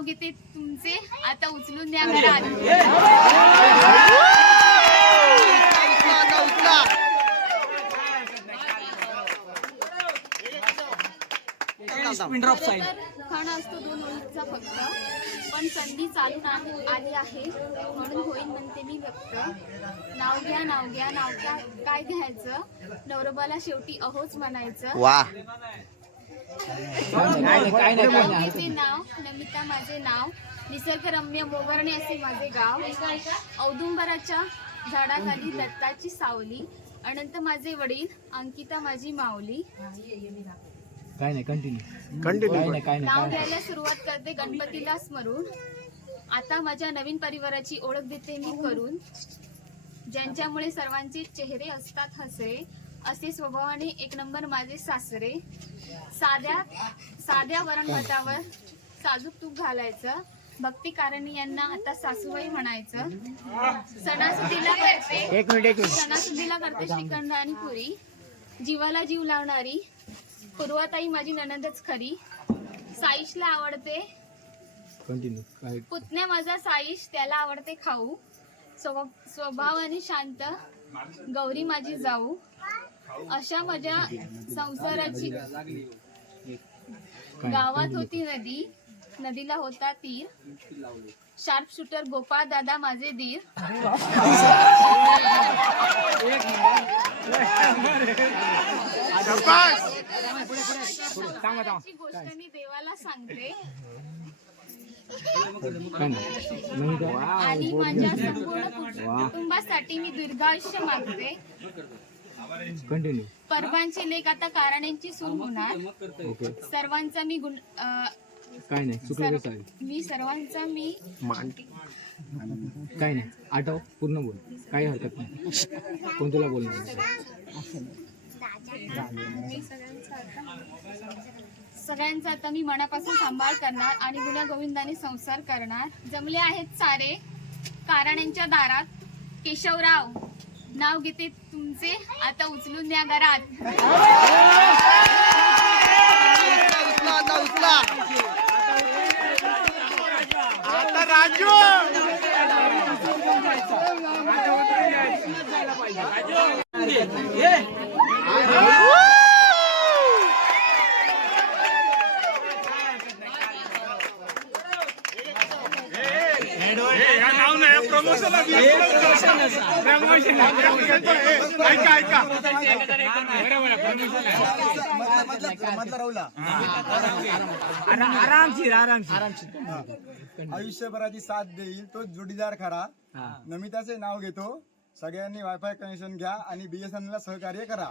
नाव घेते तुमचे, आता उचलून द्या घरात. खाना असतो 2 ओळीचा फक्त, पण संधी चालून आली आहे म्हणून होईल म्हणते मी व्यक्त. नाव घ्या नाव घ्या नाव घ्या, काय घ्यायचं, नवरोबाला शेवटी अहोच म्हणायचं. नवरीचे नाव नमिता माझे नाव, निसर्गरम्य मोगरणे असे माझे गाव. औदुंबराच्या झाडाखाली दत्ताची सावली, अनंत माझे वडील, अंकिता माझी माऊली. काय नाही, कंटिन्यू. नाव घ्यायला सुरुवात करते गणपतीला स्मरून, आता माझ्या नवीन परिवाराची ओळख देते मी करून. ज्यांच्यामुळे सर्वांचे चेहरे असतात हसरे, असे स्वभावाने 1 नंबर माझे सासरे. साध्या वरणभातावर साजूक तूप घालायचं, भक्ती कारणी यांना आता सासूबाई म्हणायचं. सणासुदीला करते श्रीखंड आणि पुरी, जीवाला जीव लावणारी पूर्वाताई माझी नणंदच खरी. साईशला आवडते पुतण्या माझा साईश, त्याला आवडते खाऊ. स्वभावाने शांत गौरी माझी जाऊ. अशा माझ्या संसाराची गावात होती नदी, नदीला होता तीर. शार्प शूटर गोपाळ दादा माझे दीर. गोष्ट मी देवाला सांगते आणि माझ्या संपूर्ण कुटुंबासाठी मी दीर्घायुष्य मागते. परवांची लेख आता कारणांची सून होणार. सर्वांचा मी काय नाही, मी सर्वांचा मी काय नाही, आठव पूर्ण बोल, काही हरकत नाही. कोण तुला बोलणार? सगळ्यांचा आता मी मनापासून सांभाळ करणार आणि गुण्यागोविंदाने संसार करणार. जमले आहेत सारे कारणांच्या दारात, केशवराव नाव घेते तुमचे, आता उचलून द्या घरात. आयुष्यभराची साथ देईल तो जोडीदार खरा. नमिताचे नाव घेतो, सगळ्यांनी वायफाय कनेक्शन घ्या आणि BSNL ला सहकार्य करा.